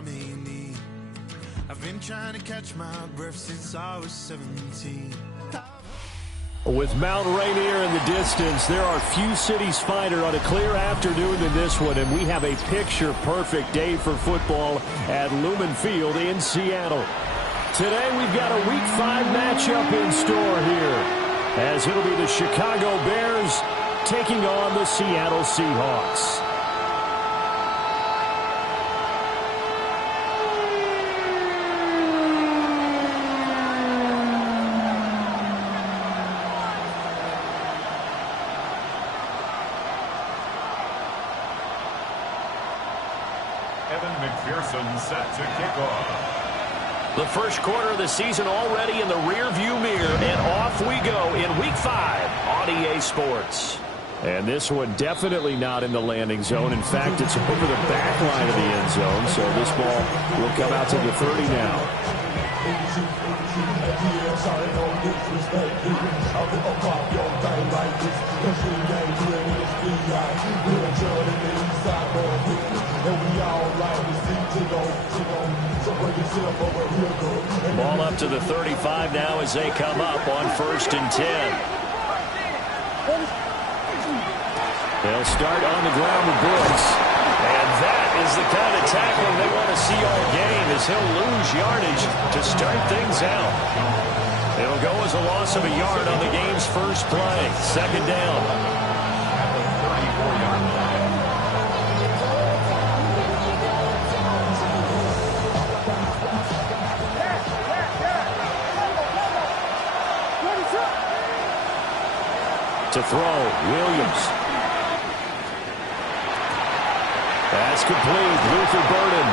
I may need. I've been trying to catch my breath since I was 17. With Mount Rainier in the distance, there are few cities finer on a clear afternoon than this one, and we have a picture-perfect day for football at Lumen Field in Seattle. Today, we've got a Week 5 matchup in store here, as it'll be the Chicago Bears taking on the Seattle Seahawks. Set to kick off. The first quarter of the season already in the rear-view mirror, and off we go in Week 5 on EA Sports. And this one definitely not in the landing zone. In fact, it's over the back line of the end zone, so this ball will come out to the 30 now. Ball up to the 35 now as they come up on 1st and 10. They'll start on the ground with Brooks. And that is the kind of tackling they want to see all game, as he'll lose yardage to start things out. It'll go as a loss of a yard on the game's first play. 2nd down. To throw, Williams. That's complete. Luther Burden.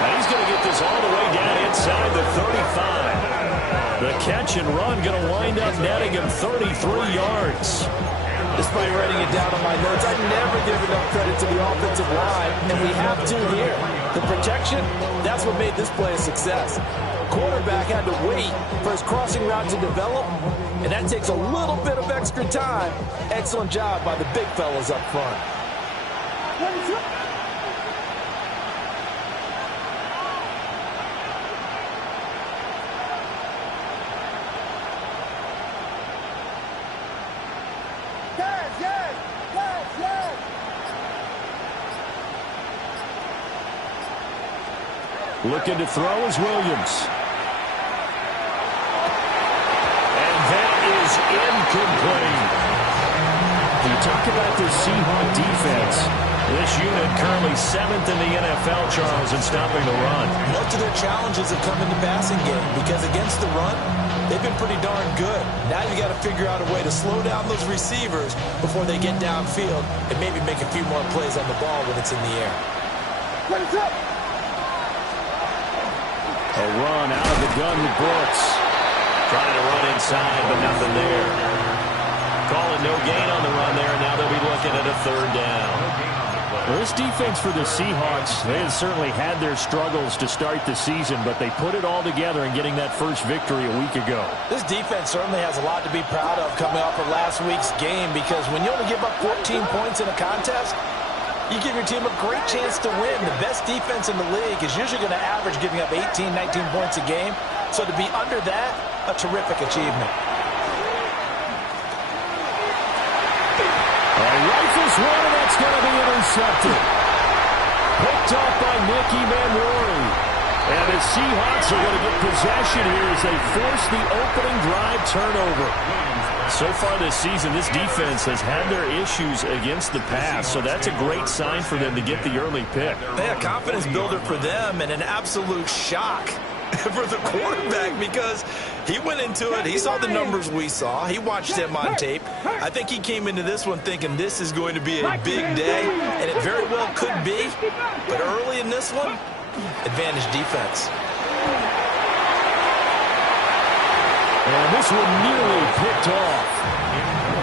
And he's going to get this all the way down inside the 35. The catch and run going to wind up netting him 33 yards. Despite writing it down on my notes, I never give enough credit to the offensive line, and we have to here. The protection, that's what made this play a success. Quarterback had to wait for his crossing route to develop, and that takes a little bit of extra time. Excellent job by the big fellas up front. Looking to throw is Williams. And that is incomplete. You talk about the Seahawk defense. This unit currently 7th in the NFL, Charles, in stopping the run. Most of their challenges have come in the passing game because against the run, they've been pretty darn good. Now you got to figure out a way to slow down those receivers before they get downfield and maybe make a few more plays on the ball when it's in the air. A run out of the gun with Brooks. Trying to run inside, but nothing there. Calling no gain on the run there, and now they'll be looking at a 3rd down. Well, this defense for the Seahawks, they have certainly had their struggles to start the season, but they put it all together in getting that first victory a week ago. This defense certainly has a lot to be proud of coming off of last week's game, because when you only give up 14 points in a contest, you give your team a great chance to win. The best defense in the league is usually going to average giving up 18, 19 points a game. So to be under that, a terrific achievement. Rifles one, and that's going to be intercepted. Picked off by Nicky Manwari. And the Seahawks are going to get possession here as they force the opening drive turnover. So far this season, this defense has had their issues against the pass, so that's a great sign for them to get the early pick. Yeah, confidence builder for them, and an absolute shock for the quarterback, because he went into it, he saw the numbers we saw, he watched him on tape. I think he came into this one thinking this is going to be a big day, and it very well could be, but early in this one, advantage defense. And this one nearly picked off.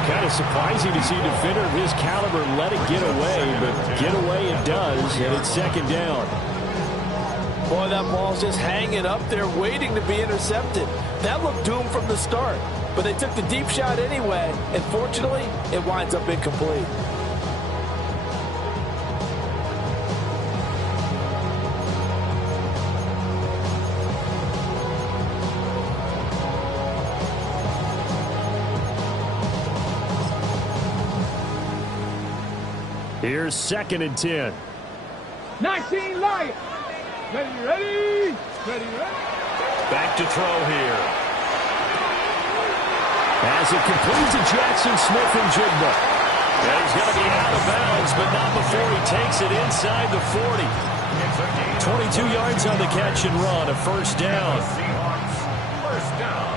Kind of surprising to see a defender of his caliber let it get away, but get away it does, and it's 2nd down. Boy, that ball's just hanging up there waiting to be intercepted. That looked doomed from the start, but they took the deep shot anyway, and fortunately, it winds up incomplete. Here's 2nd and 10. 19 Lions. Ready. Back to throw here. As it completes to Jackson Smith-Njigba. And he's going to be out of bounds, but not before he takes it inside the 40. 22 yards on the catch and run, a first down. First down.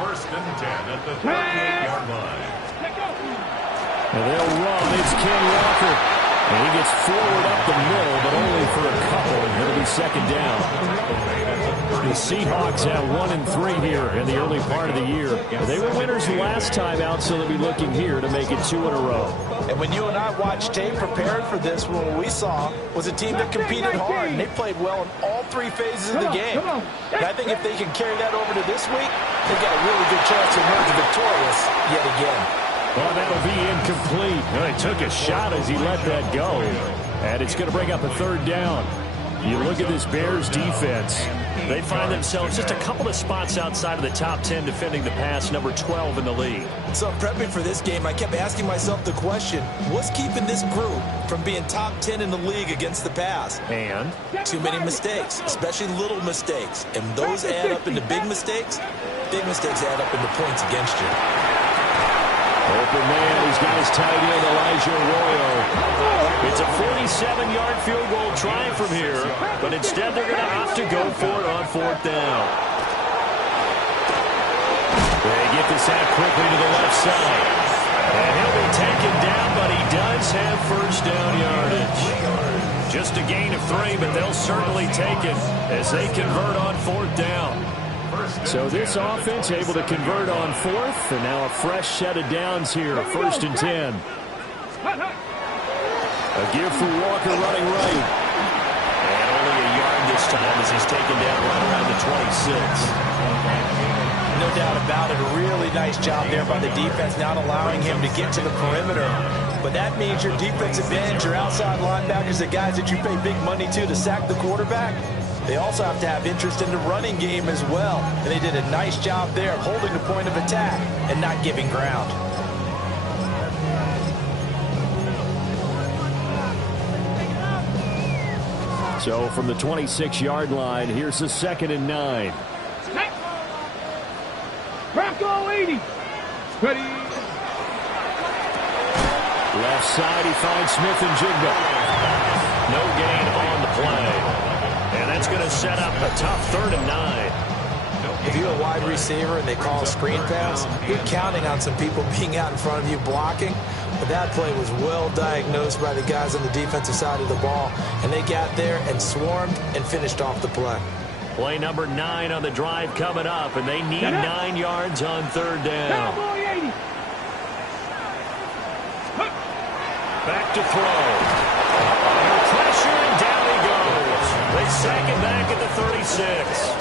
1st and 10 at the 38-yard line. And they'll run. It's Ken Walker. And he gets forward up the middle, but only for a couple. It'll be 2nd down. The Seahawks have 1-3 here in the early part of the year. They were winners last time out, so they'll be looking here to make it 2 in a row. And when you and I watched tape preparing for this one, what we saw was a team that competed hard, and they played well in all 3 phases of the game. And I think if they can carry that over to this week, they've got a really good chance to emerge victorious yet again. Well, that'll be incomplete. Well, he took a shot as he let that go. And it's going to bring up a 3rd down. You look at this Bears defense. They find themselves just a couple of spots outside of the top 10 defending the pass, number 12 in the league. So prepping for this game, I kept asking myself the question, what's keeping this group from being top 10 in the league against the pass? And? Too many mistakes, especially little mistakes. And those add up into big mistakes. Big mistakes add up into points against you. Open man, he's got his tight end, Elijah Arroyo. It's a 47-yard field goal try from here, but instead they're going to have to go for it on 4th down. They get this out quickly to the left side. And he'll be taken down, but he does have 1st down yardage. Just a gain of 3, but they'll certainly take it as they convert on 4th down. So this offense able to convert on 4th, and now a fresh set of downs here, 1st and 10. A give for Walker running right. And only a yard this time as he's taken down right around the 26. No doubt about it, a really nice job there by the defense, not allowing him to get to the perimeter. But that means your defensive ends, your outside linebackers, the guys that you pay big money to sack the quarterback, they also have to have interest in the running game as well. And they did a nice job there of holding the point of attack and not giving ground. So from the 26-yard line, here's the 2nd and 9. Bronco 80. Ready. Left side, he finds Smith-Njigba. No gain on the play. And that's going to set up a tough 3rd and 9. If you're a wide receiver and they call a screen pass, you're counting on some people being out in front of you blocking. But that play was well diagnosed by the guys on the defensive side of the ball. And they got there and swarmed and finished off the play. Play number 9 on the drive coming up, and they need 9 yards on 3rd down. Back to throw. Under pressure, and down he goes. They sack it back at the 36.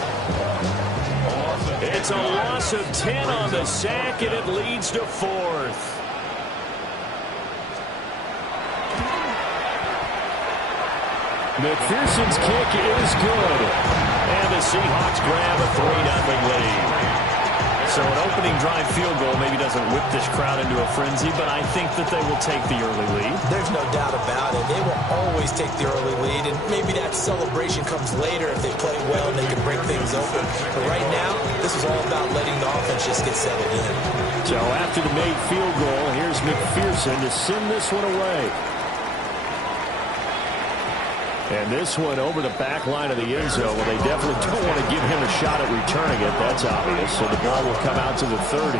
It's a loss of 10 on the sack, and it leads to 4th. McPherson's kick is good. And the Seahawks grab a 3-0 lead. So an opening drive field goal maybe doesn't whip this crowd into a frenzy, but I think that they will take the early lead. There's no doubt about it. They will always take the early lead, and maybe that celebration comes later if they play well and they can break things open. But right now, this is all about letting the offense just get settled in. So after the made field goal, here's McPherson to send this one away. And this one over the back line of the end zone. Well, they definitely don't want to give him a shot at returning it. That's obvious. So the ball will come out to the 30.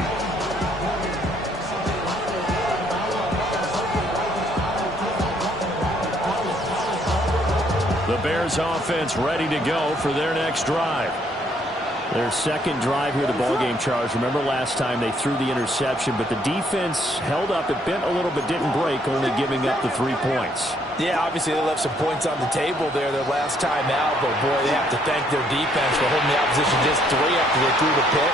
The Bears offense ready to go for their next drive. Their second drive here, the ballgame, Charles. Remember last time they threw the interception, but the defense held up. It bent a little but didn't break, only giving up the 3 points. Yeah, obviously they left some points on the table there their last time out, but boy, they have to thank their defense for holding the opposition just 3 after they threw the pick.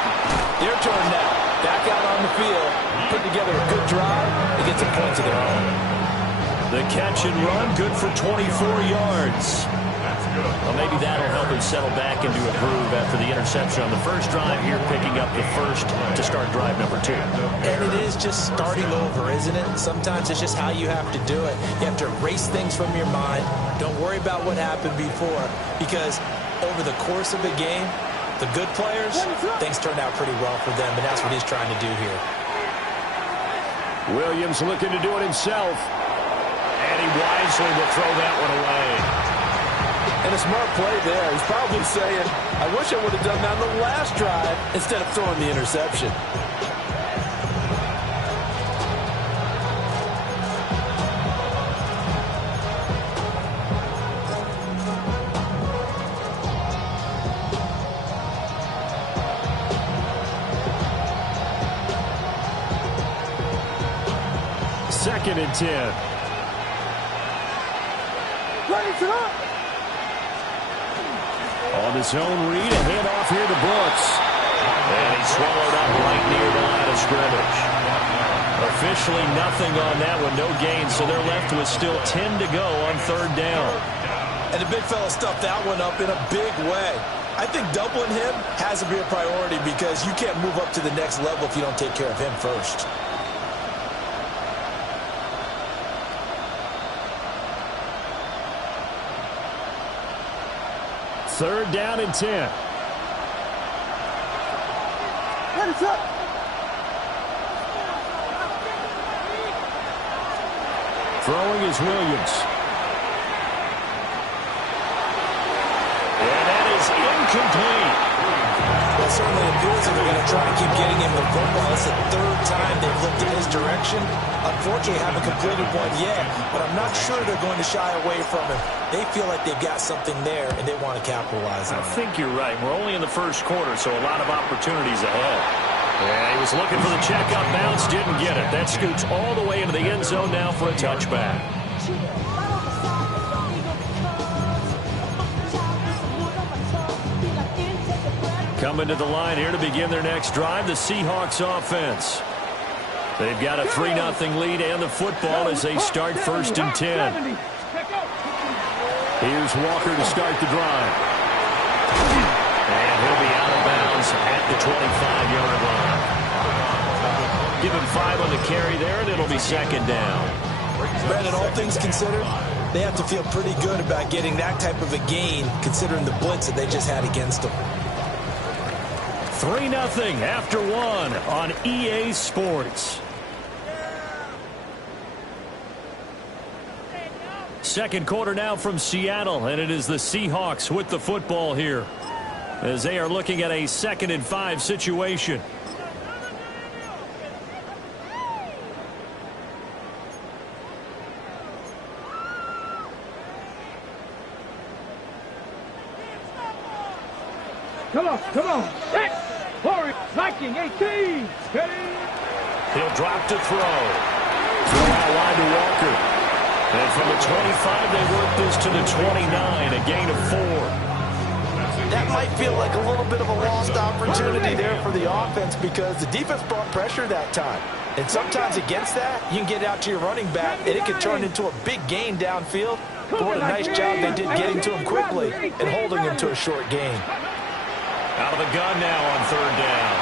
Their turn now. Back out on the field, put together a good drive to get some points of their own. The catch and run, good for 24 yards. That's good. Well, maybe that'll help him settle back into a groove after the interception on the first drive here, picking up the first to start drive number 2. And it is just starting over, isn't it? Sometimes it's just how you have to do it. You have to erase things from your mind. Don't worry about what happened before, because over the course of a game, the good players, things turned out pretty well for them, and that's what he's trying to do here. Williams looking to do it himself. And he wisely will throw that one away. And a smart play there. He's probably saying, I wish I would have done that on the last drive instead of throwing the interception. Second and 10. On his own read, a handoff here to Brooks. And he's swallowed up right near the line of scrimmage. Officially nothing on that one, no gain, so they're left with still 10 to go on third down. And the big fella stuffed that one up in a big way. I think doubling him has to be a priority because you can't move up to the next level if you don't take care of him first. Third down and 10. Hands up. Throwing is Williams. And that is incomplete. Well, certainly appears that they're going to try to keep getting him the football. It's the third time they've looked in his direction. Unfortunately, haven't completed one yet, but I'm not sure they're going to shy away from him. They feel like they've got something there, and they want to capitalize on it. I think you're right. We're only in the first quarter, so a lot of opportunities ahead. Yeah, he was looking for the checkup bounce, didn't get it. That scoots all the way into the end zone now for a touchback. Coming to the line here to begin their next drive, the Seahawks offense. They've got a 3-0 lead and the football as they start first and 10. Here's Walker to start the drive. And he'll be out of bounds at the 25-yard line. Give him 5 on the carry there, and it'll be second down. Brandon, all things considered, they have to feel pretty good about getting that type of a gain considering the blitz that they just had against them. 3-0 after 1 on EA Sports. Second quarter now from Seattle, and it is the Seahawks with the football here as they are looking at a 2nd and 5 situation. Come on. Set. Hurry. Liking 18. Steady. He'll drop to throw. Throw out wide to Walker. And from the 25, they work this to the 29, a gain of 4. That might feel like a little bit of a lost opportunity there for the offense because the defense brought pressure that time. And sometimes against that, you can get out to your running back, and it can turn into a big gain downfield. But what a nice job they did getting to him quickly and holding him to a short gain. Out of the gun now on third down.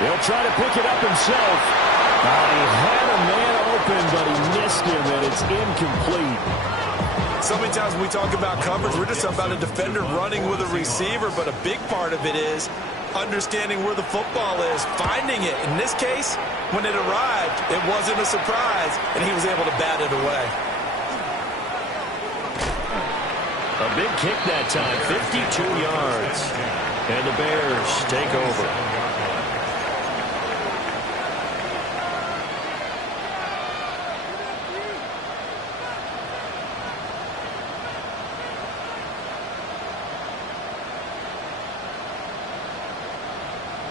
He'll try to pick it up himself. He had a man open, but he missed him, and it's incomplete. So many times when we talk about coverage, we're just about a defender running with a receiver, but a big part of it is understanding where the football is, finding it. In this case, when it arrived, it wasn't a surprise, and he was able to bat it away. A big kick that time, 52 yards. And the Bears take over.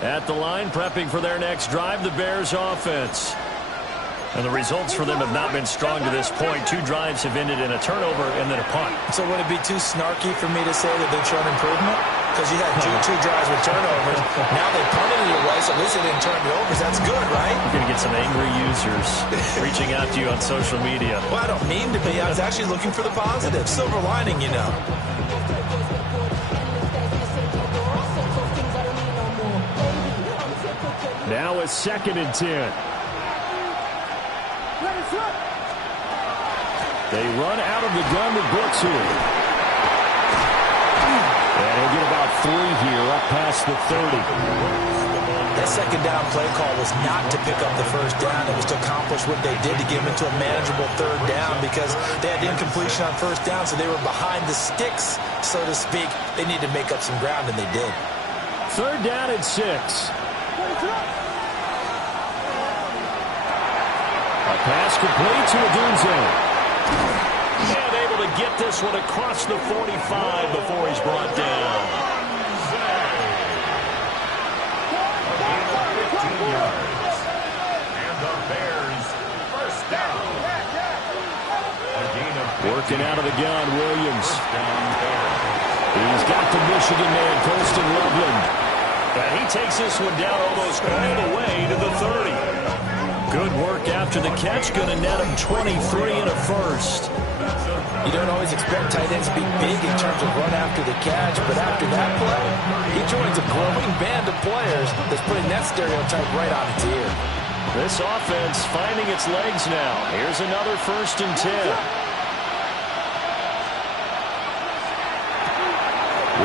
At the line, prepping for their next drive, the Bears offense. And the results for them have not been strong to this point. 2 drives have ended in a turnover and then a punt. So would it be too snarky for me to say that they've shown improvement? Because you had two drives with turnovers. Now they punted it away, so at least they didn't turn it over. That's good, right? You're going to get some angry users reaching out to you on social media. Well, I don't mean to be. I was actually looking for the positive. Silver lining, you know. Now a 2nd and 10. They run out of the gun with Brooks here. And he'll get about 3 here up past the 30. That 2nd down play call was not to pick up the 1st down. It was to accomplish what they did to get them into a manageable 3rd down because they had incompletion on 1st down, so they were behind the sticks, so to speak. They needed to make up some ground, and they did. 3rd down and 6. A pass complete to Odunze. And able to get this one across the 45 before he's brought down. And the Bears, 1st down. Working out of the gun, Williams. He's got the Michigan man, Colston Loveland. And he takes this one down almost all the way to the 30. Good work after the catch. Going to net him 23 and a 1st. You don't always expect tight ends to be big in terms of run after the catch, but after that play, he joins a growing band of players that's putting that stereotype right on its ear. This offense finding its legs now. Here's another 1st and 10.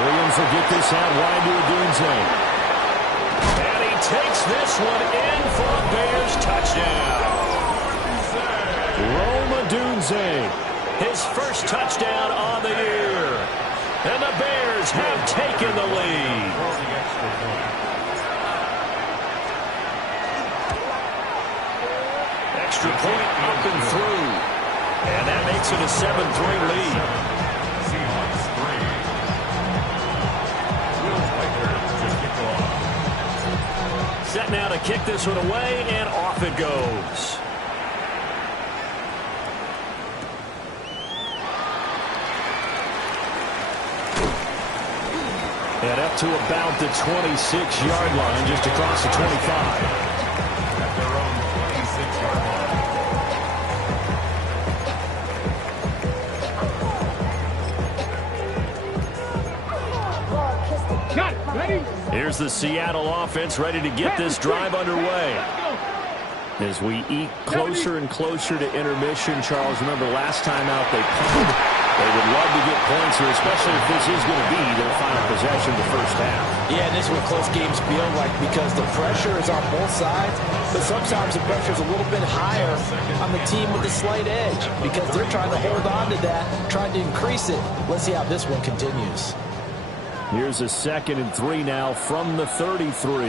Williams will get this out wide to Odunze. And he takes this one in for a Bears touchdown. Rome Odunze, his 1st touchdown on the year. And the Bears have taken the lead. Extra point up and through. And that makes it a 7-3 lead. Set now to kick this one away, and off it goes. And up to about the 26-yard line, just across the 25. At their own 26-yard line. Got it. Ready? Here's the Seattle offense ready to get this drive underway. As we eke closer and closer to intermission, Charles, remember last time out they punted. They would love to get points here, especially if this is going to be their final possession of the 1st half. Yeah, and this is what close games feel like because the pressure is on both sides, but sometimes the pressure is a little bit higher on the team with a slight edge because they're trying to hold on to that, trying to increase it. Let's see how this one continues. Here's a 2nd and 3 now from the 33.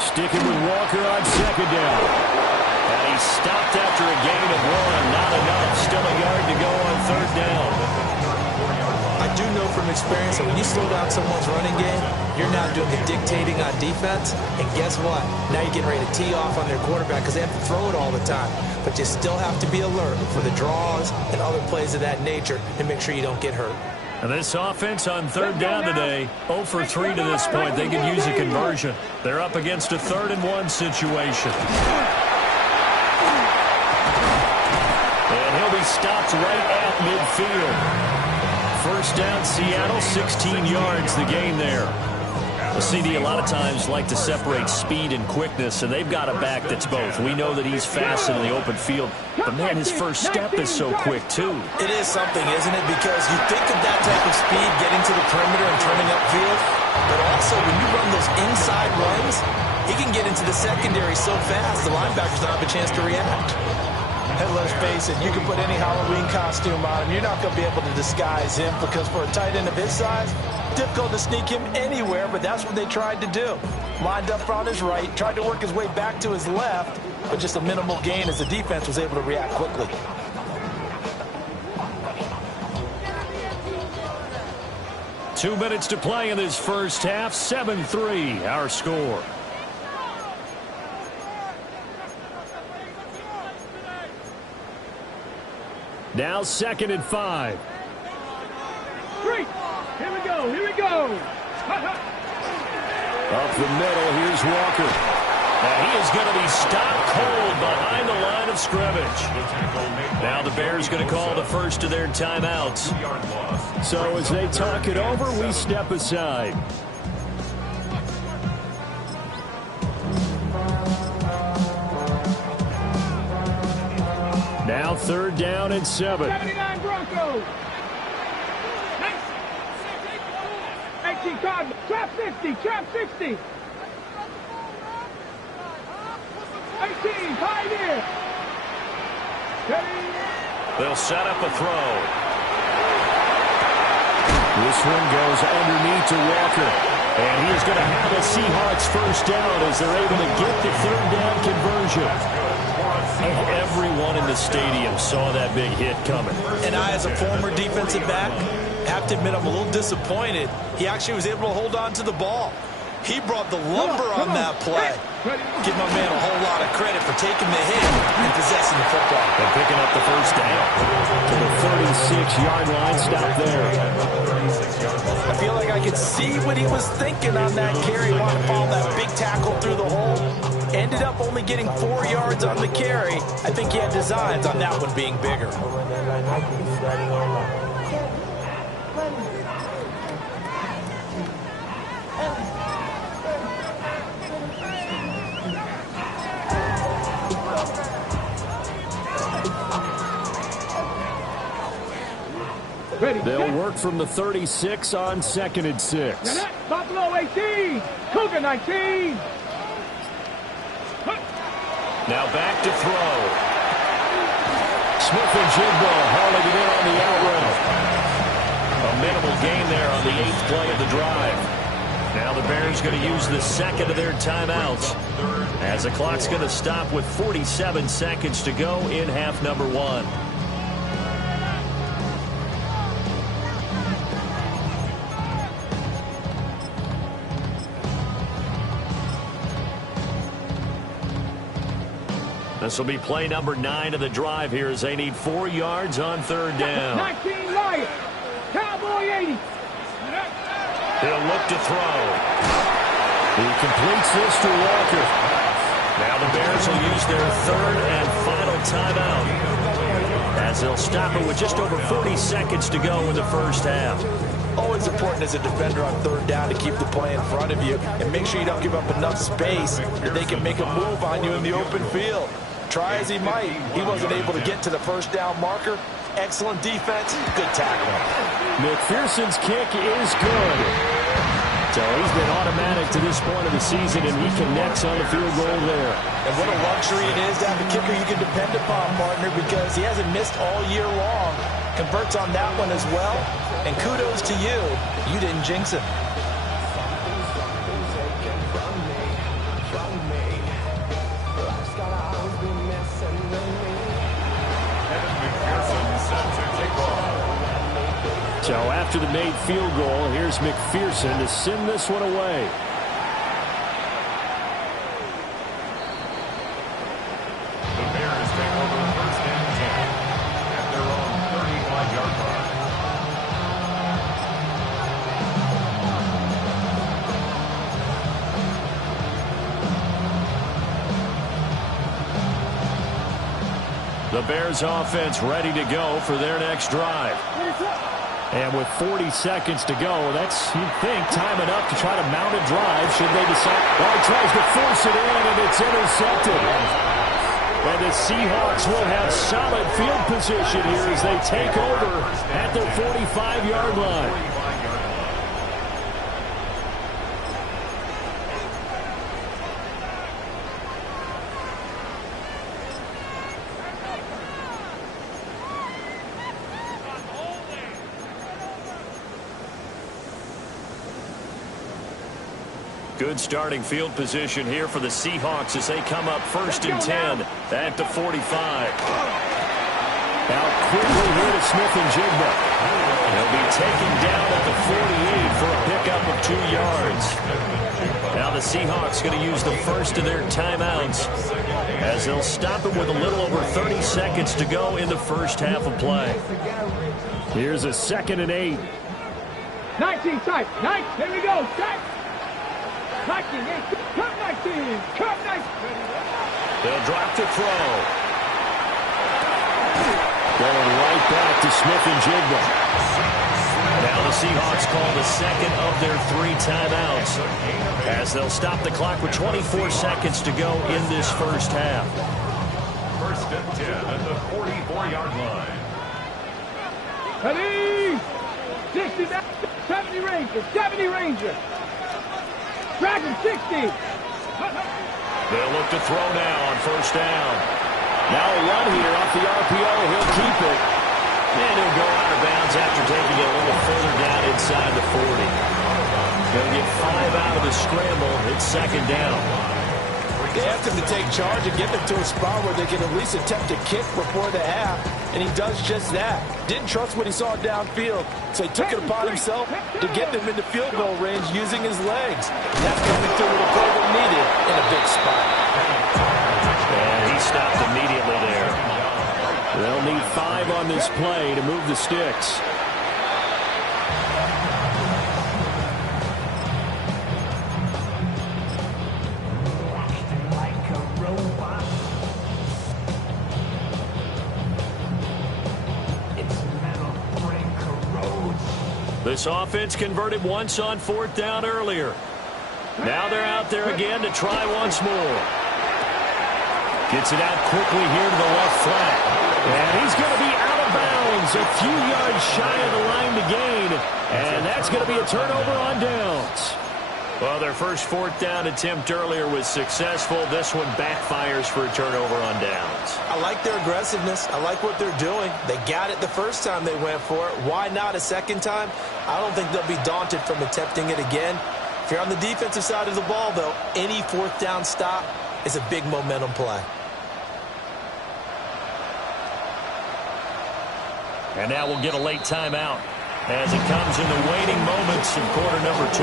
Sticking with Walker on 2nd down. And he stopped after a gain of 1. Not enough. Still a yard to go on 3rd down. I do know from experience that when you slow down someone's running game, you're now doing the dictating on defense. And guess what? Now you're getting ready to tee off on their quarterback because they have to throw it all the time. But you still have to be alert for the draws and other plays of that nature and make sure you don't get hurt. And this offense on 3rd down today, 0 for 3 to this point. They could use a conversion. They're up against a 3rd and 1 situation. And he'll be stopped right at midfield. 1st down, Seattle, 16 yards the gain there. The CD a lot of times like to separate speed and quickness, and they've got a back that's both. We know that he's fast in the open field, but man, his first step is so quick too. It is something, isn't it? Because you think of that type of speed getting to the perimeter and turning upfield, but also when you run those inside runs, he can get into the secondary so fast the linebackers don't have a chance to react. And let's face it, you can put any Halloween costume on him. You're not going to be able to disguise him because for a tight end of his size, difficult to sneak him anywhere, but that's what they tried to do. Lined up on his right, tried to work his way back to his left, but just a minimal gain as the defense was able to react quickly. Two minutes to play in this first half. 7-3, our score. Now 2nd and 5. 3. Here we go. Here we go. Up the middle, here's Walker. Now he is going to be stopped cold behind the line of scrimmage. Now the Bears going to call the first of their timeouts. So as they talk it over, we step aside. Now 3rd down and 7. 79 Broncos. 18 Cardinals. Trap 60. Trap 60. 18 Pioneer. They'll set up a throw. This one goes underneath to Walker. And he is going to have a Seahawks first down as they're able to get the 3rd down conversion. Everyone in the stadium saw that big hit coming. And I, as a former defensive back, have to admit I'm a little disappointed. He actually was able to hold on to the ball. He brought the lumber on that play. Give my man a whole lot of credit for taking the hit and possessing the football. And picking up the first down to the 36-yard line. Stop there. I feel like I could see what he was thinking on that carry. Wanted to follow that big tackle through the hole. Ended up only getting 4 yards on the carry. I think he had designs on that one being bigger. They'll work from the 36 on 2nd and 6. Buffalo 18. Cougar 19. Now back to throw. Smith and Jigbo hauling it in on the out route. A minimal gain there on the 8th play of the drive. Now the Bears going to use the 2nd of their timeouts as the clock's going to stop with 47 seconds to go in half number 1. This will be play number 9 of the drive here as they need 4 yards on 3rd down. 19 Lions. Cowboy 80. He'll look to throw. He completes this to Walker. Now the Bears will use their 3rd and final timeout as they'll stop it with just over 40 seconds to go in the first half. Always important as a defender on 3rd down to keep the play in front of you and make sure you don't give up enough space that they can make a move on you in the open field. Try as he might, he wasn't able to get to the first down marker. Excellent defense, good tackle. McPherson's kick is good. So he's been automatic to this point of the season, and he connects on the field goal there. And what a luxury it is to have a kicker you can depend upon, partner, because he hasn't missed all year long. Converts on that one as well. And kudos to you. You didn't jinx him. So after the made field goal, here's McPherson to send this one away. The Bears take over 1st and 10 at their own 35-yard line. The Bears offense ready to go for their next drive. And with 40 seconds to go, that's, you'd think, time enough to try to mount a drive should they decide. Well, he tries to force it in, and it's intercepted. And the Seahawks will have solid field position here as they take over at their 45-yard line. Good starting field position here for the Seahawks as they come up 1st and 10 at the 45. Now quickly here to Smith and Jigba. He'll be taken down at the 48 for a pickup of 2 yards. Now the Seahawks going to use the first of their timeouts as they'll stop it with a little over 30 seconds to go in the first half of play. Here's a 2nd and 8. 19 tight. 9. Here we go. Tight. 19, 18, cut 19, cut 19. They'll drop to throw. Going right back to Smith and Jigba. Now the Seahawks call the 2nd of their 3 timeouts as they'll stop the clock with 24 seconds to go in this first half. 1st and and 10 at the 44-yard line. Ready? 60, 70 Ranger, 70 Ranger. Dragon 60. They'll look to throw now on first down. Now a run here off the RPO. He'll keep it. And he'll go out of bounds after taking it a little further down inside the 40. They'll get 5 out of the scramble. It's second down. They asked him to take charge and get them to a spot where they can at least attempt a kick before the half, and he does just that. Didn't trust what he saw downfield, so he took it upon himself to get them into field goal range using his legs. That's coming through with a program needed in a big spot. And he stopped immediately there. They'll need 5 on this play to move the sticks. This offense converted once on fourth down earlier. Now they're out there again to try once more. Gets it out quickly here to the left flat. And he's going to be out of bounds, a few yards shy of the line to gain. And that's going to be a turnover on downs. Well, their first fourth down attempt earlier was successful. This one backfires for a turnover on downs. I like their aggressiveness. I like what they're doing. They got it the first time they went for it. Why not a second time? I don't think they'll be daunted from attempting it again. If you're on the defensive side of the ball, though, any fourth down stop is a big momentum play. And now we'll get a late timeout as it comes in the waning moments in quarter number 2.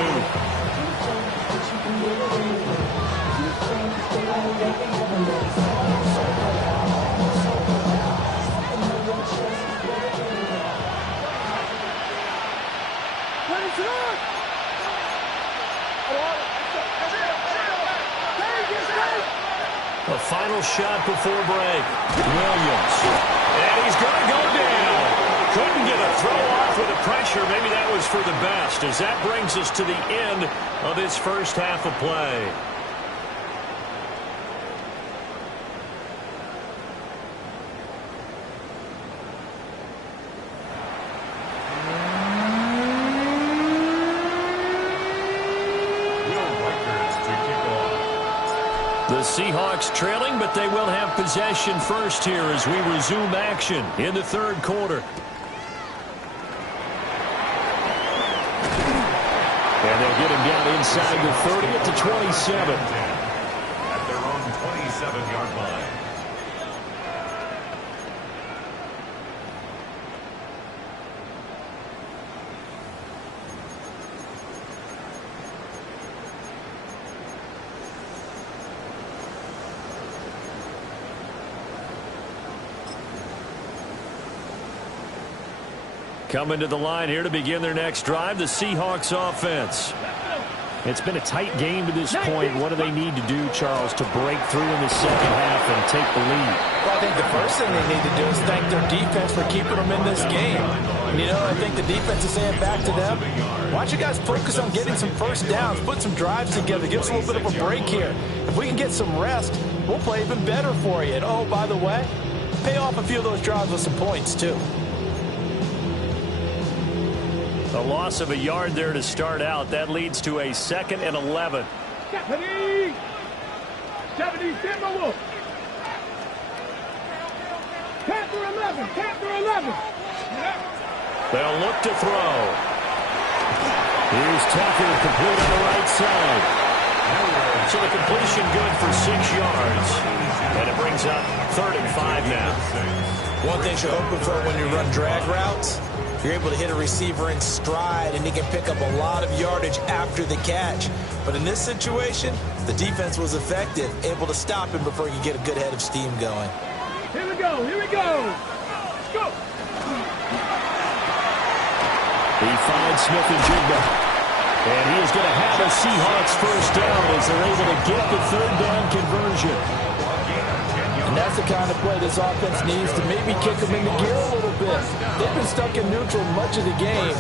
The final shot before break. Williams. And he's going to go down. Couldn't get a throw off with the pressure. Maybe that was for the best, as that brings us to the end of this first half of play. The Seahawks trailing, but they will have possession first here as we resume action in the third quarter. And they'll get him down inside the 30 at the 27. At their own 27-yard line. Coming to the line here to begin their next drive, the Seahawks offense. It's been a tight game to this point. What do they need to do, Charles, to break through in the second half and take the lead? Well, I think the first thing they need to do is thank their defense for keeping them in this game. And, you know, I think the defense is saying back to them, why don't you guys focus on getting some first downs, put some drives together, give us a little bit of a break here. If we can get some rest, we'll play even better for you. And, oh, by the way, pay off a few of those drives with some points, too. A loss of a yard there to start out. That leads to a 2nd and 11. 70 Timberwolf. Panther 11. Panther 11. They'll look to throw. Here's Tucker, complete on the right side. So the completion good for 6 yards. And it brings up 3rd and 5 now. One thing you're hoping for when you run drag routes, you're able to hit a receiver in stride, and he can pick up a lot of yardage after the catch. But in this situation, the defense was effective, able to stop him before he could get a good head of steam going. Here we go. Here we go. Go. He finds Smith-Njigba. And he is going to have a Seahawks first down as they're able to get the 3rd down conversion. And that's the kind of play this offense needs to maybe kick them into gear a little bit. They've been stuck in neutral much of the game.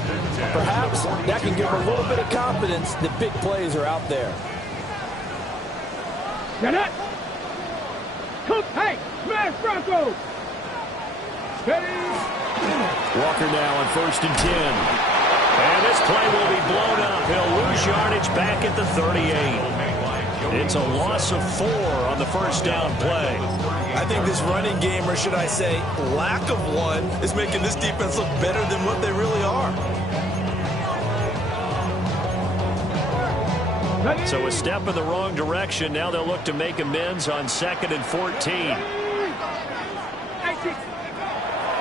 Perhaps that can give them a little bit of confidence that big plays are out there. Get it. Cook, hey. Smash Bronco. Ready. Walker now on 1st and 10. And this play will be blown up. He'll lose yardage back at the 38. It's a loss of 4 on the first down play. I think this running game, or should I say lack of one, is making this defense look better than what they really are. So a step in the wrong direction. Now they'll look to make amends on 2nd and 14.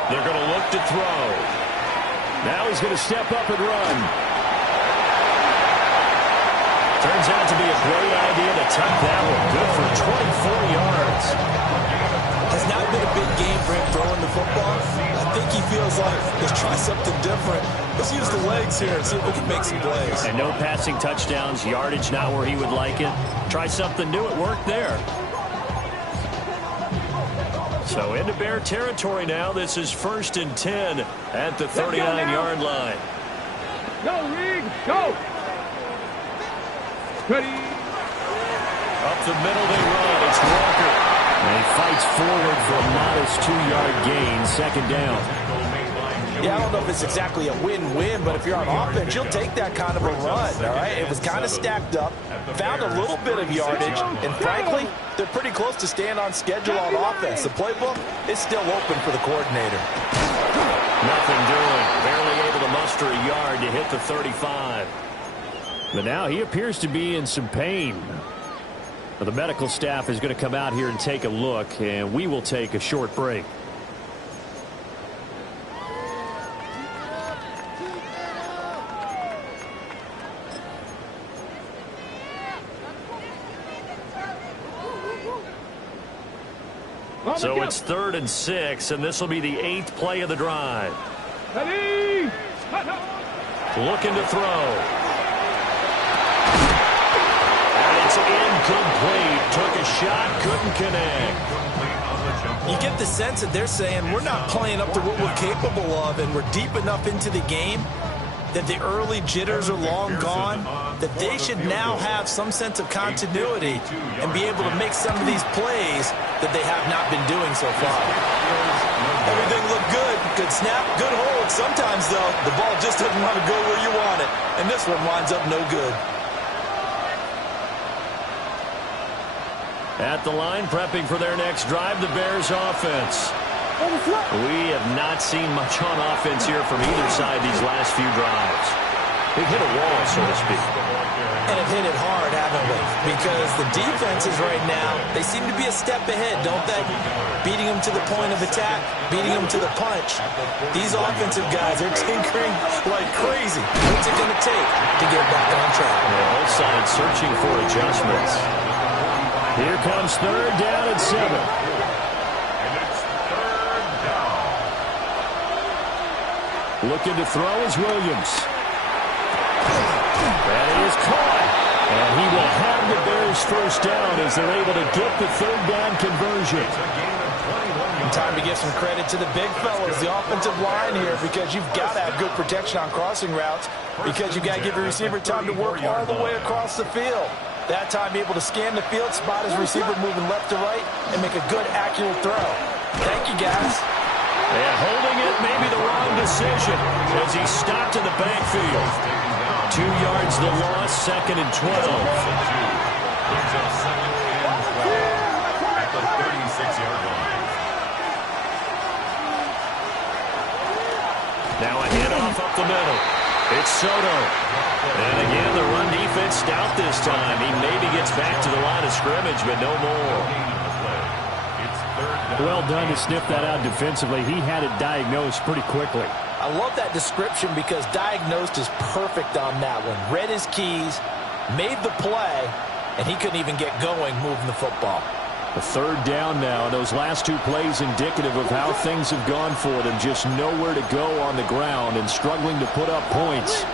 They're going to look to throw. Now he's going to step up and run. Turns out to be a great idea to tuck that one. Good for 24 yards. Has not been a big game for him throwing the football. I think he feels like, let's try something different. Let's use the legs here and see if we can make some plays. And no passing touchdowns, yardage not where he would like it. Try something new, it worked there. So into Bear territory now. This is 1st and 10 at the 39-yard line. Go, Reed, go. Ready. Up the middle they run. It's Walker. And he fights forward for a modest 2-yard gain. 2nd down. Yeah, I don't know if it's exactly a win-win, but if you're on offense, you'll take that kind of a run, all right? It was kind of stacked up, found a little bit of yardage, and frankly, they're pretty close to staying on schedule on offense. The playbook is still open for the coordinator. Nothing doing. Barely able to muster a yard to hit the 35. But now he appears to be in some pain. But the medical staff is going to come out here and take a look, and we will take a short break. So it's 3rd and 6, and this will be the 8th play of the drive. Ready. Looking to throw. And it's incomplete. Took a shot, couldn't connect. You get the sense that they're saying we're not playing up to what we're capable of, and we're deep enough into the game that the early jitters are long gone, that they should now have some sense of continuity and be able to make some of these plays that they have not been doing so far. Everything looked good. Good snap, good hold. Sometimes, though, the ball just doesn't want to go where you want it, and this one winds up no good. At the line, prepping for their next drive, the Bears offense. We have not seen much on offense here from either side these last few drives. They've hit a wall, so to speak. And have hit it hard, haven't we? Because the defenses right now, they seem to be a step ahead, don't they? Beating them to the point of attack, beating them to the punch. These offensive guys are tinkering like crazy. What's it going to take to get back on track? Both sides searching for adjustments. Here comes 3rd down and 7. Looking to throw is Williams. That is caught. And he will have the Bears first down as they're able to get the 3rd down conversion. Time to give some credit to the big fellas, the offensive line here, because you've got to have good protection on crossing routes, because you've got to give your receiver time to work all the way across the field. That time, be able to scan the field, spot his receiver moving left to right, and make a good, accurate throw. Thank you, guys. And holding it may be the wrong decision as he stopped in the backfield. 2 yards the loss, 2nd and 12. Brings up 2nd and 12 at the 36-yard line. Now a handoff up the middle. It's Soto. And again, the run defense stout this time. He maybe gets back to the line of scrimmage, but no more. Well done to sniff that out defensively. He had it diagnosed pretty quickly. I love that description because diagnosed is perfect on that one. Read his keys, made the play, and he couldn't even get going moving the football. A 3rd down now. Those last 2 plays indicative of how things have gone for them. Just nowhere to go on the ground and struggling to put up points.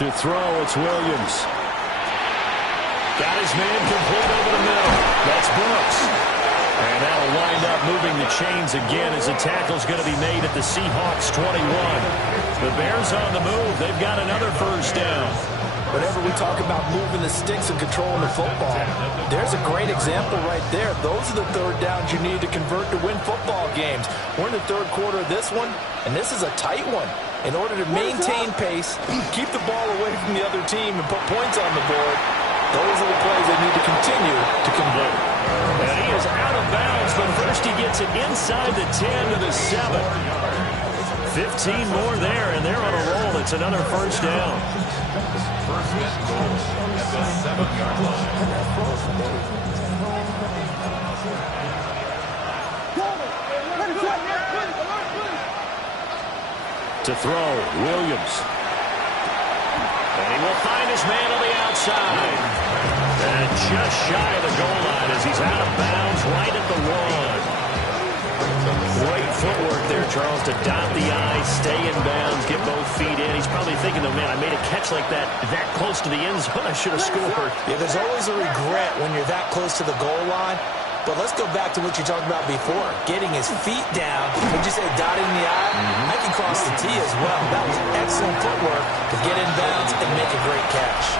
To throw, it's Williams. Got his man complete over the middle. That's Brooks. And that'll wind up moving the chains again as the tackle's going to be made at the Seahawks 21. The Bears on the move. They've got another first down. Whenever we talk about moving the sticks and controlling the football, there's a great example right there. Those are the third downs you need to convert to win football games. We're in the third quarter of this one, and this is a tight one. In order to maintain pace, keep the ball away from the other team, and put points on the board, those are the plays they need to continue to convert. And he is out of bounds, but first he gets it inside the 10 to the 7. 15 more there, and they're on a roll. It's another first down. First and goal at the 7-yard line. To throw, Williams. And he will find his man on the outside. And just shy of the goal line as he's out of bounds right at the 1. Great footwork there, Charles, to dot the I, stay in bounds, get both feet in. He's probably thinking, though, man, I made a catch like that close to the end zone. I should have scored. Yeah, there's always a regret when you're that close to the goal line. But let's go back to what you talked about before, getting his feet down. Would you say dotting the I? I can cross the T as well. That was excellent footwork to get in bounds and make a great catch.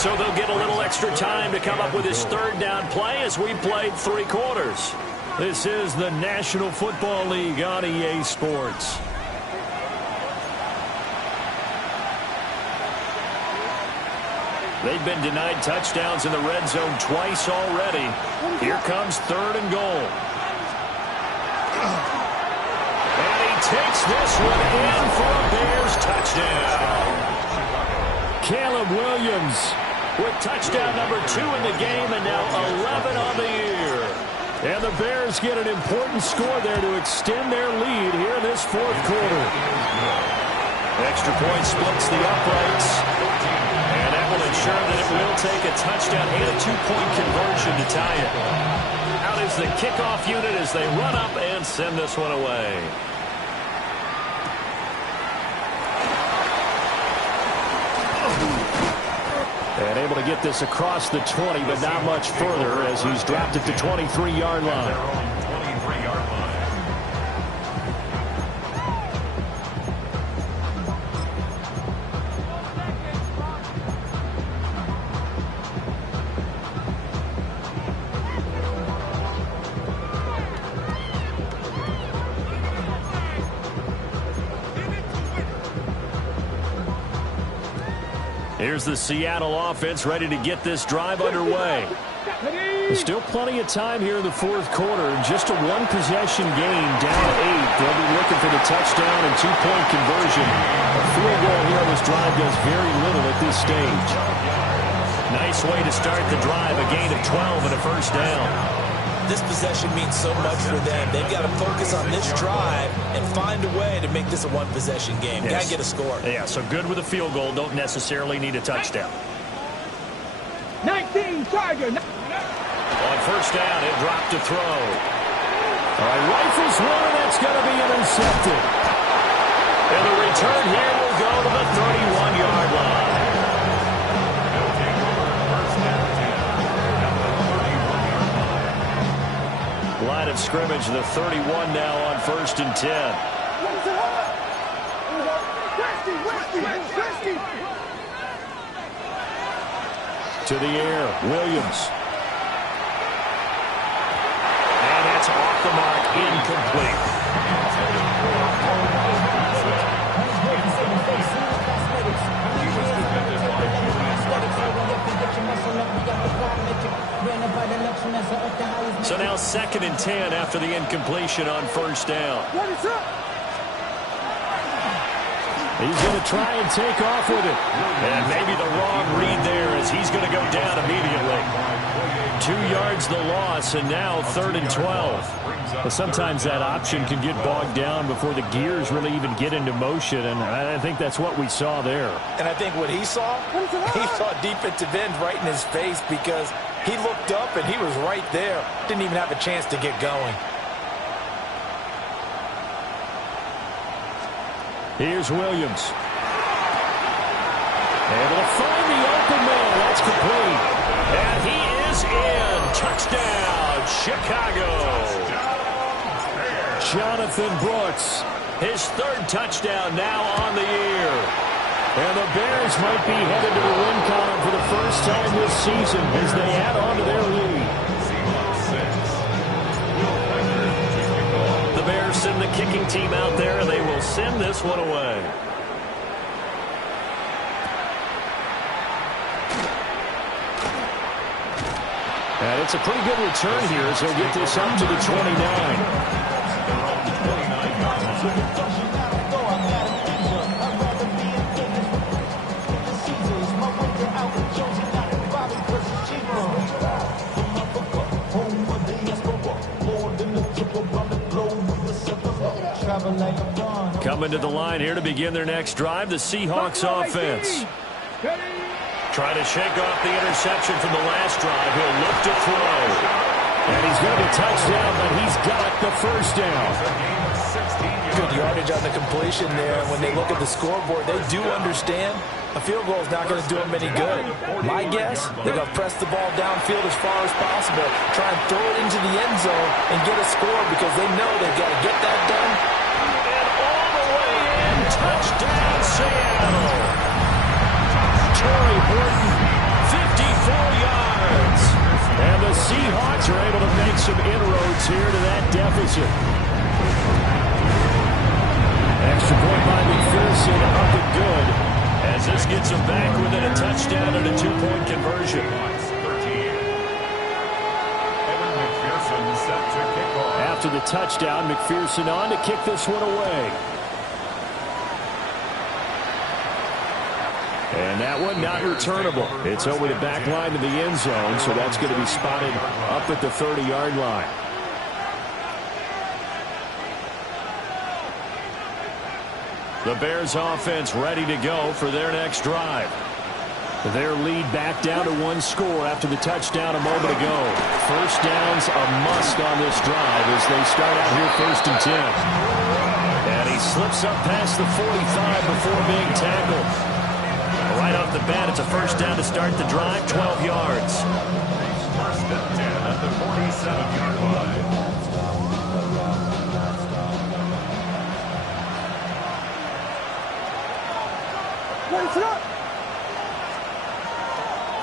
So they'll get a little extra time to come up with his third down play as we played 3 quarters. This is the National Football League on EA Sports. They've been denied touchdowns in the red zone twice already. Here comes 3rd and goal. And he takes this one in for a Bears touchdown. Caleb Williams with touchdown number 2 in the game and now 11 on the year. And the Bears get an important score there to extend their lead here in this 4th quarter. Extra point splits the uprights. And that will ensure that it will take a touchdown and a 2-point conversion to tie it. Out is the kickoff unit as they run up and send this one away. And able to get this across the 20, but not much further as he's dropped it to 23-yard line. 23-yard line. Here's the Seattle offense ready to get this drive underway. There's still plenty of time here in the 4th quarter. Just a 1-possession game, down 8. They'll be looking for the touchdown and 2-point conversion. A field goal here on this drive does very little at this stage. Nice way to start the drive, a gain of 12 and a first down. This possession means so much for them. They've got to focus on this drive and find a way to make this a 1-possession game. Yes. Got to get a score. Yeah, so good with a field goal. Don't necessarily need a touchdown. 19 Charger. On first down, he'll drop to throw. All right, rifles one, and that's going to be intercepted. And the return here will go to the 31-yard line. Line of scrimmage, the 31 now on 1st and 10. To the air, Williams. And it's off the mark, incomplete. So now 2nd and 10 after the incompletion on first down. He's going to try and take off with it. And maybe the wrong read there as he's going to go down immediately. 2 yards the loss, and now 3rd and 12. But sometimes that option can get bogged down before the gears really even get into motion, and I think that's what we saw there. And I think what he saw defensive end right in his face because he looked up and he was right there. Didn't even have a chance to get going. Here's Williams. Able to find the open man. That's complete. And he is in. Touchdown, Chicago. Jonathan Brooks, his third touchdown now on the year. And the Bears might be headed to the win column for the first time this season as they add on to their lead. The Bears send the kicking team out there, and they will send this one away. And it's a pretty good return here as they'll get this up to the 29. Coming to the line here to begin their next drive, the Seahawks offense. Trying to shake off the interception from the last drive. He'll look to throw. And he's going to be touchdown, but he's got the first down. Good yardage on the completion there. When they look at the scoreboard, they do understand a field goal is not going to do them any good. My guess, they're going to press the ball downfield as far as possible, try and throw it into the end zone and get a score because they know they've got to get that done. And all the way in, touchdown Seattle. Torrey Horton, 54 yards. And the Seahawks are able to make some inroads here to that deficit. Extra point by McPherson, up and good. As this gets them back within a touchdown and a two-point conversion. After the touchdown, McPherson on to kick this one away. And that one not returnable. It's over the back line to the end zone, so that's going to be spotted up at the 30-yard line. The Bears offense ready to go for their next drive. Their lead back down to one score after the touchdown a moment ago. First down's a must on this drive as they start out here 1st and 10. And he slips up past the 45 before being tackled. Right off the bat, it's a first down to start the drive, 12 yards. First and 10 at the 47-yard line.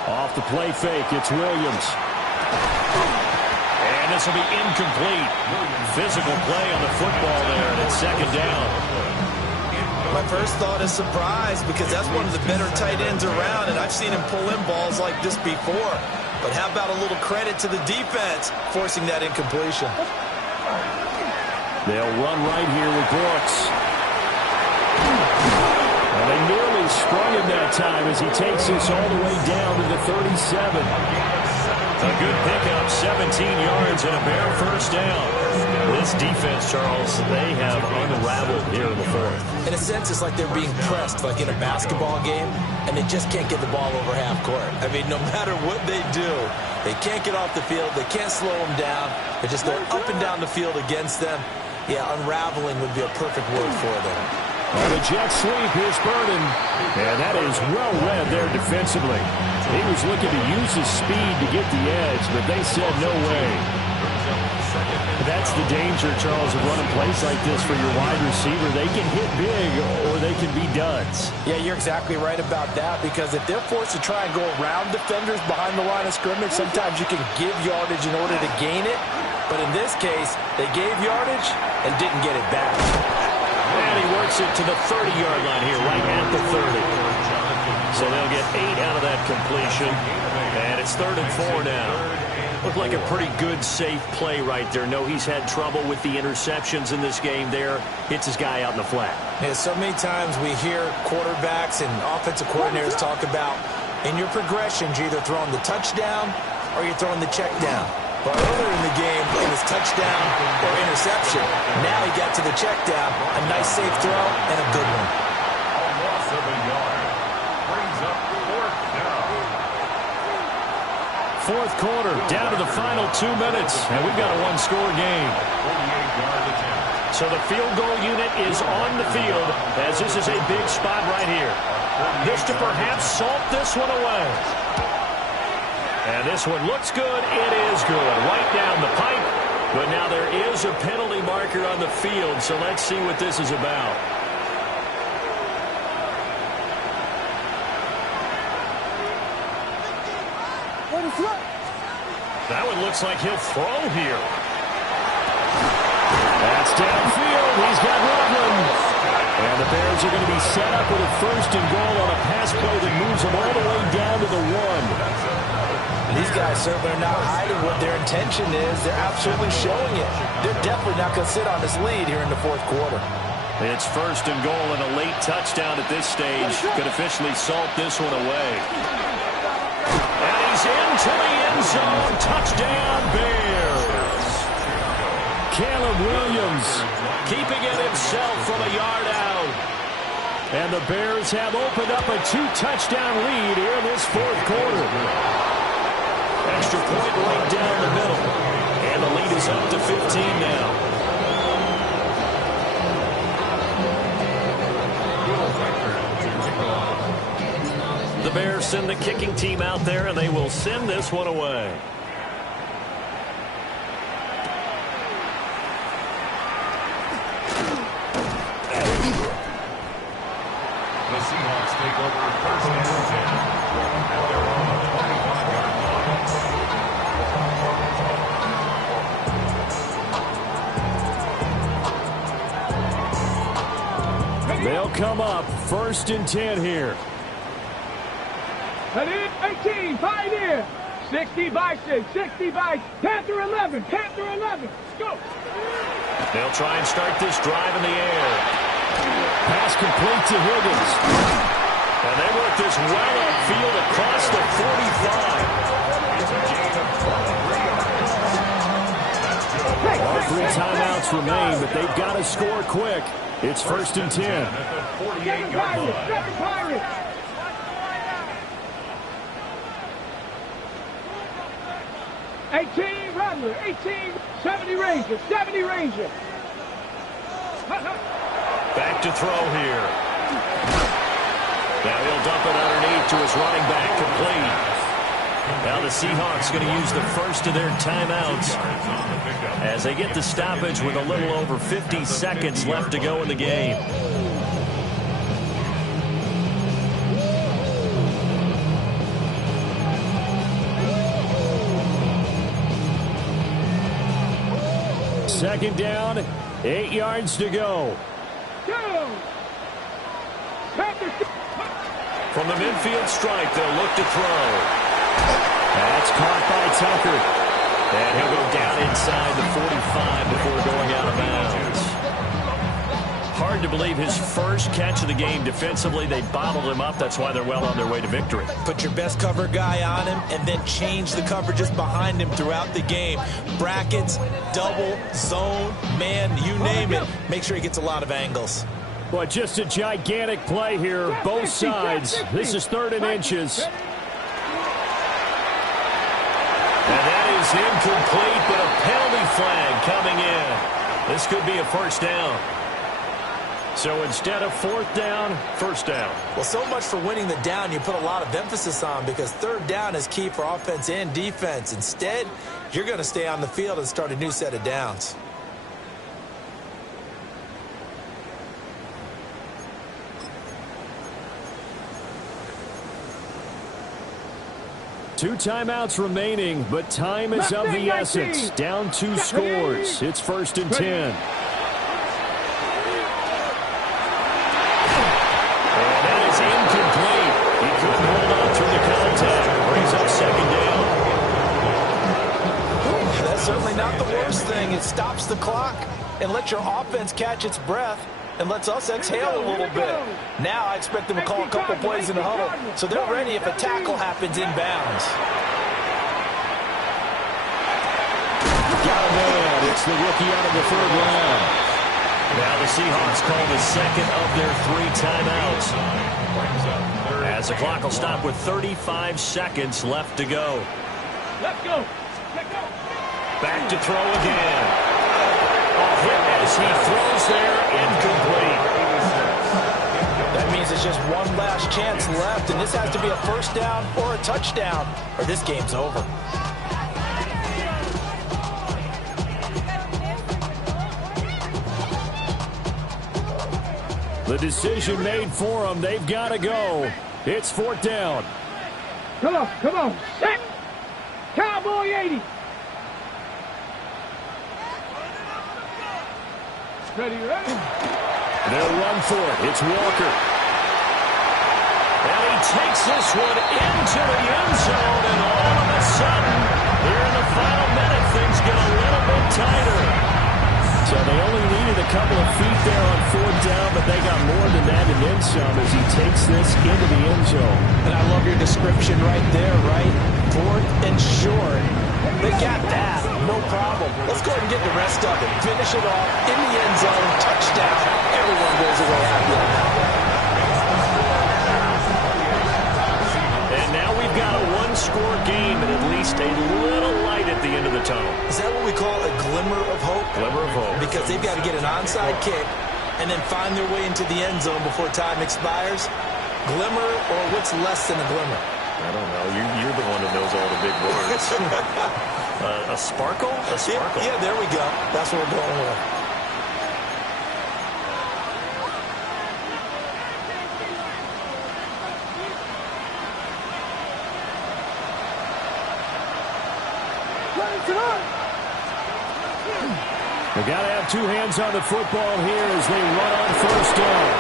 Off the play fake, it's Williams. And this will be incomplete. Physical play on the football there, and it's 2nd down. My first thought is surprise because that's one of the better tight ends around, and I've seen him pull in balls like this before. But how about a little credit to the defense forcing that incompletion? They'll run right here with Brooks. And they nearly sprung him that time as he takes this all the way down to the 37. A good pickup, 17 yards and a Bear first down. This defense, Charles, they have unraveled here in the 4th. In a sense, it's like they're being pressed like in a basketball game, and they just can't get the ball over half court. I mean, no matter what they do, they can't get off the field. They can't slow them down. They're just going up and down the field against them. Yeah, unraveling would be a perfect word for them. On the jet sweep, here's Burden. And that is well read there defensively. He was looking to use his speed to get the edge, but they said no way. That's the danger, Charles, of running plays like this for your wide receiver. They can hit big or they can be duds. Yeah, you're exactly right about that because if they're forced to try and go around defenders behind the line of scrimmage, sometimes you can give yardage in order to gain it. But in this case, they gave yardage and didn't get it back. And he works it to the 30-yard line here, right at the 30. So they'll get 8 out of that completion. And it's 3rd and 4 now. Looked like a pretty good, safe play right there. No, he's had trouble with the interceptions in this game there. Hits his guy out in the flat. Yeah, so many times we hear quarterbacks and offensive coordinators talk about in your progressions, you're either throwing the touchdown or you're throwing the check down. But earlier in the game, it was touchdown or interception. Now he got to the check down, a nice safe throw, and a good one. A loss of a yard. Brings up 4th down. 4th quarter, down to the final 2 minutes, and we've got a one-score game. 48-yard attempt. So the field goal unit is on the field as this is a big spot right here. This to perhaps salt this one away. And this one looks good. It is good. Right down the pipe. But now there is a penalty marker on the field, so let's see what this is about. That one looks like he'll throw here. That's downfield. He's got Loveland. And the Bears are going to be set up with a first and goal on a pass play that moves them all the way down to the 1. These guys certainly are not hiding what their intention is. They're absolutely showing it. They're definitely not going to sit on this lead here in the fourth quarter. It's first and goal and a late touchdown at this stage could officially salt this one away. And he's into the end zone. Touchdown, Bears. Caleb Williams keeping it himself from a yard out. And the Bears have opened up a 2-touchdown lead here in this fourth quarter. Extra point right down the middle. And the lead is up to 15 now. The Bears send the kicking team out there, and they will send this one away. The Seahawks take over first and 10 at their own 25-yard line. They'll come up first and 10 here. And in 18, 5 in. 60 by 6, 60 by Panther 11, Panther 11. Go. They'll try and start this drive in the air. Pass complete to Higgins. And they work this well upfield across the 45. All 3 timeouts remain, but they've got to score quick. It's first and 10. At the 48-yard line. 18 Rattler, 18, 70 Ranger, 70 Ranger. Back to throw here. Now he'll dump it underneath to his running back, complete. Now the Seahawks going to use the first of their timeouts as they get the stoppage with a little over 50 seconds left to go in the game. Second down, 8 yards to go. From the midfield stripe, they'll look to throw. That's caught by Tucker. And he'll go down inside the 45 before going out of bounds. Hard to believe his first catch of the game defensively. They bottled him up. That's why they're well on their way to victory. Put your best cover guy on him and then change the coverages behind him throughout the game. Brackets, double, zone, man, you name it. Make sure he gets a lot of angles. But just a gigantic play here, both sides. This is 3rd and inches. And that is incomplete, but a penalty flag coming in. This could be a first down. So instead of 4th down, first down. Well, so much for winning the down you put a lot of emphasis on, because 3rd down is key for offense and defense. Instead, you're going to stay on the field and start a new set of downs. Two timeouts remaining, but time is of the essence. Down 2 scores. It's first and 10. And that is incomplete. He couldn't hold on through the contact. Brings up second down. That's certainly not the worst thing. It stops the clock and lets your offense catch its breath and lets us exhale a little bit. Now I expect them to call a couple plays in the huddle, so they're ready if a tackle happens inbounds. Got a man. It's the rookie out of the 3rd round. Now the Seahawks call the second of their 3 timeouts, as the clock will stop with 35 seconds left to go. Let's go. Let's go. Back to throw again. A hit as he throws there, incomplete. That means it's just one last chance left, and this has to be a first down or a touchdown, or this game's over. The decision made for them. They've got to go. It's 4th down. Come on. Set. Cowboy 80. Ready. They'll run for it. It's Walker. And he takes this one into the end zone, and all of a sudden, here in the final minute, things get a little bit tighter. So they only needed a couple of feet there on 4th down, but they got more than that and then some as he takes this into the end zone. And I love your description right there, right? 4th and short. They got that. No problem. Let's go ahead and get the rest of it. Finish it off in the end zone. Touchdown. Everyone goes away happy on that one. And now we've got a one-score game and at least a little light at the end of the tunnel. Is that what we call a glimmer of hope? Glimmer of hope. Because they've got to get an onside kick and then find their way into the end zone before time expires. Glimmer, or what's less than a glimmer? I don't know. You're the one that knows all the big words. A sparkle? A sparkle. Yeah, there we go. That's what we're going with. They got to have two hands on the football here as they run on 1st down.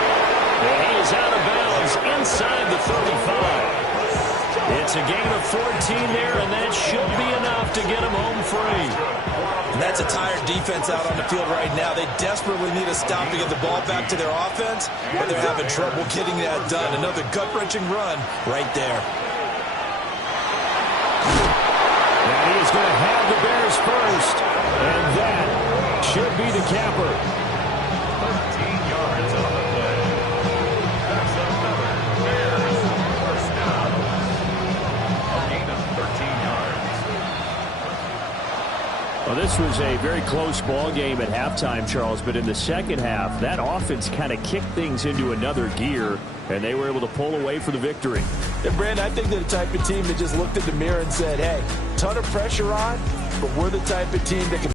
And he is out of bounds inside the 35. It's a gain of 14 there, and that should be enough to get him home free. And that's a tired defense out on the field right now. They desperately need a stop to get the ball back to their offense, but they're having trouble getting that done. Another gut-wrenching run right there. And he is going to have the Bears first, and that should be the capper. 13 yards on the play. That's another Bears first down. A gain of 13 yards. Well, this was a very close ball game at halftime, Charles, but in the second half, that offense kind of kicked things into another gear, and they were able to pull away for the victory. And, Brandon, I think they're the type of team that just looked in the mirror and said, hey, ton of pressure on, but we're the type of team that can